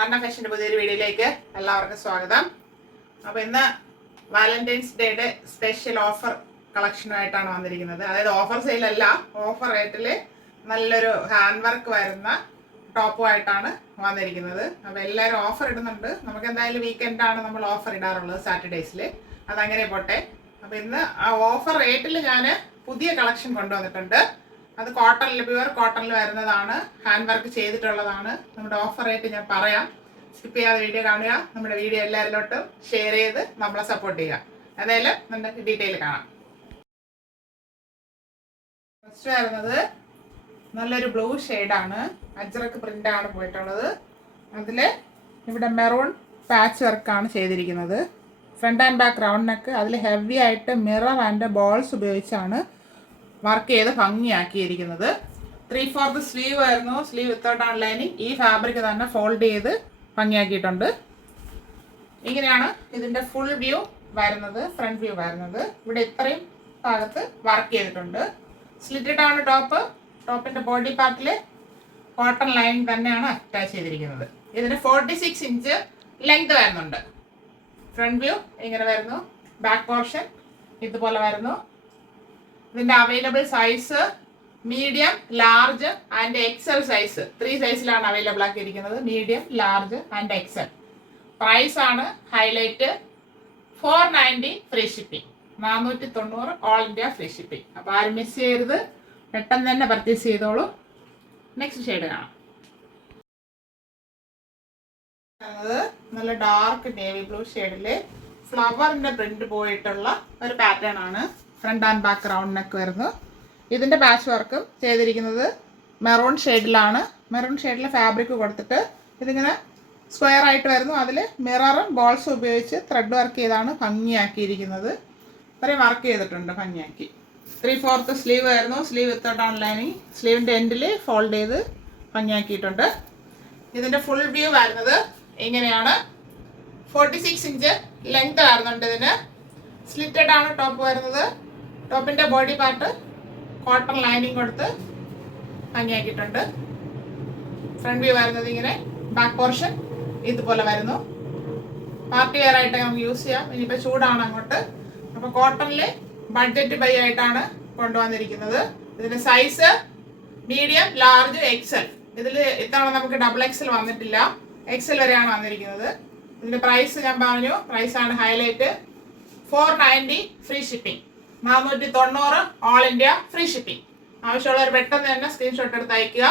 ആർണ ഫാഷൻ്റെ പുതിയൊരു വീഡിയോയിലേക്ക് എല്ലാവർക്കും സ്വാഗതം. അപ്പോൾ ഇന്ന് വാലന്റൈൻസ് ഡേയുടെ സ്പെഷ്യൽ ഓഫർ കളക്ഷനുമായിട്ടാണ് വന്നിരിക്കുന്നത്. അതായത് ഓഫർ സെയിലല്ല, ഓഫർ റേറ്റിൽ നല്ലൊരു ഹാൻഡ് വർക്ക് വരുന്ന ടോപ്പുമായിട്ടാണ് വന്നിരിക്കുന്നത്. അപ്പോൾ എല്ലാവരും ഓഫർ ഇടുന്നുണ്ട്. നമുക്ക് എന്തായാലും വീക്കെൻഡാണ് നമ്മൾ ഓഫർ ഇടാറുള്ളത്, സാറ്റർഡേയ്സിൽ. അതങ്ങനെ പോട്ടെ. അപ്പോൾ ഇന്ന് ആ ഓഫർ റേറ്റിൽ ഞാൻ പുതിയ കളക്ഷൻ കൊണ്ടുവന്നിട്ടുണ്ട്. അത് കോട്ടണിൽ, പ്യുവർ കോട്ടണിൽ വരുന്നതാണ്, ഹാൻഡ് വർക്ക് ചെയ്തിട്ടുള്ളതാണ്. നമ്മുടെ ഓഫർ റേറ്റ് ഞാൻ പറയാം. സ്കിപ്പ് ചെയ്യാതെ വീഡിയോ കാണുക. നമ്മുടെ വീഡിയോ എല്ലാവരിലോട്ടും ഷെയർ ചെയ്ത് നമ്മളെ സപ്പോർട്ട് ചെയ്യുക. എന്തായാലും നമുക്ക് ഡീറ്റെയിൽ കാണാം. ഫസ്റ്റ് വരുന്നത് നല്ലൊരു ബ്ലൂ ഷെയ്ഡാണ്, അജ്രക്ക് പ്രിൻ്റാണ് പോയിട്ടുള്ളത്. അതിൽ ഇവിടെ മെറൂൺ പാച്ച് വർക്കാണ് ചെയ്തിരിക്കുന്നത്. Front and back round neck. അതിൽ ഹെവി ആയിട്ട് മിറർ ആൻഡ് ബോൾസ് ഉപയോഗിച്ചാണ് വർക്ക് ചെയ്ത് ഭംഗിയാക്കിയിരിക്കുന്നത്. 3/4 സ്ലീവ് ആയിരുന്നു, സ്ലീവ് വിത്തൗട്ട് ഓൺ ലൈനിങ്. ഈ ഫാബ്രിക് തന്നെ ഫോൾഡ് ചെയ്ത് ഭംഗിയാക്കിയിട്ടുണ്ട്. ഇങ്ങനെയാണ് ഇതിൻ്റെ ഫുൾ വ്യൂ വരുന്നത്, ഫ്രണ്ട് വ്യൂ വരുന്നത്. ഇവിടെ ഇത്രയും ഭാഗത്ത് വർക്ക് ചെയ്തിട്ടുണ്ട്. സ്ലിറ്റഡ് ആണ് ടോപ്പ്. ടോപ്പിൻ്റെ ബോഡി പാർട്ടിൽ കോട്ടൺ ലൈനിങ് തന്നെയാണ് അറ്റാച്ച് ചെയ്തിരിക്കുന്നത്. ഇതിന് 46 ഇഞ്ച് ലെങ്ത് വരുന്നുണ്ട്. ഫ്രണ്ട് വ്യൂ ഇങ്ങനെ വരുന്നു. ബാക്ക് പോർഷൻ ഇതുപോലെ വരുന്നു. ഇതിൻ്റെ available size medium, large and XL size. 3 സൈസിലാണ് അവൈലബിൾ ആക്കിയിരിക്കുന്നത്, medium, large and XL. Price ആണ് highlight. 490 free shipping, 490 all India free shipping. അപ്പോൾ ആരും മിസ് ചെയ്യരുത്, പെട്ടെന്ന് തന്നെ പർച്ചേസ് ചെയ്തോളൂ. നെക്സ്റ്റ് ഷെയ്ഡ് കാണാം. നല്ല ഡാർക്ക് നേവി ബ്ലൂ ഷെയ്ഡിൽ ഫ്ലവറിൻ്റെ പ്രിന്റ് പോയിട്ടുള്ള ഒരു പാറ്റേൺ ആണ്. Front and back round neck വരുന്നു. ഇതിൻ്റെ പാച്ച് വർക്കും ചെയ്തിരിക്കുന്നത് മെറൂൺ ഷെയ്ഡിലാണ്. മെറൂൺ ഷെയ്ഡിൽ ഫാബ്രിക് കൊടുത്തിട്ട് ഇതിങ്ങനെ സ്ക്വയർ ആയിട്ട് വരുന്നു. അതിൽ മിററും ബോൾസും ഉപയോഗിച്ച് ത്രെഡ് വർക്ക് ചെയ്താണ് ഭംഗിയാക്കിയിരിക്കുന്നത്. ഇത്രയും വർക്ക് ചെയ്തിട്ടുണ്ട് ഭംഗിയാക്കി. 3/4 സ്ലീവ് ആയിരുന്നു, സ്ലീവ് വിത്തൗട്ട് ഓൺ ലൈനിങ്. സ്ലീവിൻ്റെ എൻഡിൽ ഫോൾഡ് ചെയ്ത് ഭംഗിയാക്കിയിട്ടുണ്ട്. ഇതിൻ്റെ ഫുൾ വ്യൂ വരുന്നത് ഇങ്ങനെയാണ്. 46 ഇഞ്ച് ലെങ്ത് വരുന്നുണ്ട് ഇതിന്. സ്ലിറ്റഡ് ആണ് ടോപ്പ് വരുന്നത്. ടോപ്പിൻ്റെ ബോഡി പാർട്ട് കോട്ടൺ ലൈനിങ് കൊടുത്ത് ഭംഗിയാക്കിയിട്ടുണ്ട്. ഫ്രണ്ട് വ്യൂ വരുന്നത് ഇങ്ങനെ. ബാക്ക് പോർഷൻ ഇതുപോലെ വരുന്നു. പാർട്ടി വെയർ ആയിട്ട് നമുക്ക് യൂസ് ചെയ്യാം. ഇനിയിപ്പോൾ ചൂടാണ് അങ്ങോട്ട്. അപ്പോൾ കോട്ടണിൽ ബഡ്ജറ്റ് ബൈ ആയിട്ടാണ് കൊണ്ടുവന്നിരിക്കുന്നത്. ഇതിൻ്റെ സൈസ് മീഡിയം, ലാർജ്, എക്സൽ. ഇതിൽ ഇത്തവണ നമുക്ക് ഡബിൾ എക്സൽ വന്നിട്ടില്ല, എക്സൽ വരെയാണ് വന്നിരിക്കുന്നത്. ഇതിൻ്റെ പ്രൈസ് ഞാൻ പറഞ്ഞു, പ്രൈസാണ് highlight. 490 free shipping, 490 all India free shipping. ആവശ്യമുള്ളവർ പെട്ടെന്ന് തന്നെ സ്ക്രീൻഷോട്ട് എടുത്ത് അയക്കുക.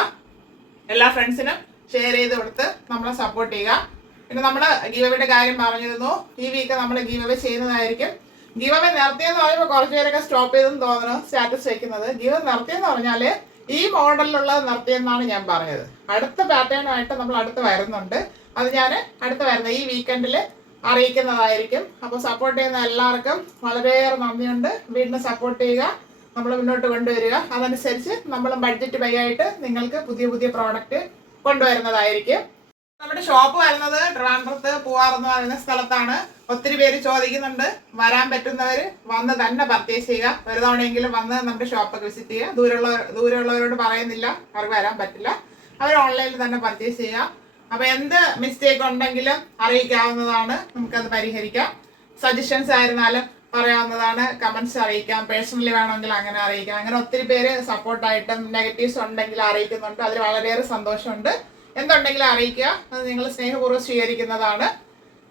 എല്ലാ ഫ്രണ്ട്സിനും ഷെയർ ചെയ്ത് കൊടുത്ത് നമ്മളെ സപ്പോർട്ട് ചെയ്യുക. പിന്നെ നമ്മൾ ഗീവ് അവേയുടെ കാര്യം പറഞ്ഞിരുന്നു. ഈ വീക്ക് നമ്മൾ ഗീവ് അവേ ചെയ്യുന്നതായിരിക്കും. ഗീവ് അവേ നിർത്തിയെന്ന് പറയുമ്പോൾ കുറച്ച് പേരൊക്കെ സ്റ്റോപ്പ് ചെയ്തെന്ന് തോന്നുന്നു സ്റ്റാറ്റസ് വയ്ക്കുന്നത്. ഗീവ് നിർത്തിയെന്ന് പറഞ്ഞാൽ ഈ മോഡലിലുള്ളത് നിർത്തിയെന്നാണ് ഞാൻ പറഞ്ഞത്. അടുത്ത പാറ്റേണുമായിട്ട് നമ്മൾ അടുത്ത് വരുന്നുണ്ട്. അത് ഞാൻ അടുത്ത് വരുന്നത് ഈ വീക്കെൻഡിൽ അറിയിക്കുന്നതായിരിക്കും. അപ്പോൾ സപ്പോർട്ട് ചെയ്യുന്ന എല്ലാവർക്കും വളരെയേറെ നന്ദിയുണ്ട്. വീണ്ടും സപ്പോർട്ട് ചെയ്യുക, നമ്മൾ മുന്നോട്ട് കൊണ്ടുവരിക. അതനുസരിച്ച് നമ്മൾ ബഡ്ജറ്റ് ബൈ ആയിട്ട് നിങ്ങൾക്ക് പുതിയ പുതിയ പ്രോഡക്റ്റ് കൊണ്ടുവരുന്നതായിരിക്കും. നമ്മുടെ ഷോപ്പ് വരുന്നത് ട്രിവാൻഡ്രത്ത് പൂവാറെന്ന് പറയുന്ന സ്ഥലത്താണ്. ഒത്തിരി പേര് ചോദിക്കുന്നുണ്ട്. വരാൻ പറ്റുന്നവർ വന്ന് തന്നെ പർച്ചേസ് ചെയ്യുക. ഒരു തവണയെങ്കിലും വന്ന് നമ്മുടെ ഷോപ്പൊക്കെ വിസിറ്റ് ചെയ്യുക. ദൂരമുള്ളവരോട് പറയുന്നില്ല, അവർക്ക് വരാൻ പറ്റില്ല. അവർ ഓൺലൈനിൽ തന്നെ പർച്ചേസ് ചെയ്യുക. അപ്പോൾ എന്ത് മിസ്റ്റേക്ക് ഉണ്ടെങ്കിലും അറിയിക്കാവുന്നതാണ്, നമുക്കത് പരിഹരിക്കാം. സജഷൻസ് ആയിരുന്നാലും പറയാവുന്നതാണ്, കമൻസ് അറിയിക്കാം, പേഴ്സണലി വേണമെങ്കിൽ അങ്ങനെ അറിയിക്കാം. അങ്ങനെ ഒത്തിരി പേര് സപ്പോർട്ടായിട്ടും നെഗറ്റീവ്സ് ഉണ്ടെങ്കിൽ അറിയിക്കുന്നുണ്ട്. അതിൽ വളരെയേറെ സന്തോഷമുണ്ട്. എന്തുണ്ടെങ്കിലും അറിയിക്കുക, അത് നിങ്ങൾ സ്നേഹപൂർവ്വം സ്വീകരിക്കുന്നതാണ്.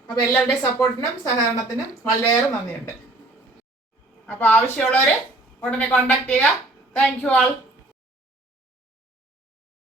അപ്പോൾ എല്ലാവരുടെയും സപ്പോർട്ടിനും സഹകരണത്തിനും വളരെയേറെ നന്ദിയുണ്ട്. അപ്പോൾ ആവശ്യമുള്ളവർ ഉടനെ കോൺടാക്ട് ചെയ്യുക. Thank you all.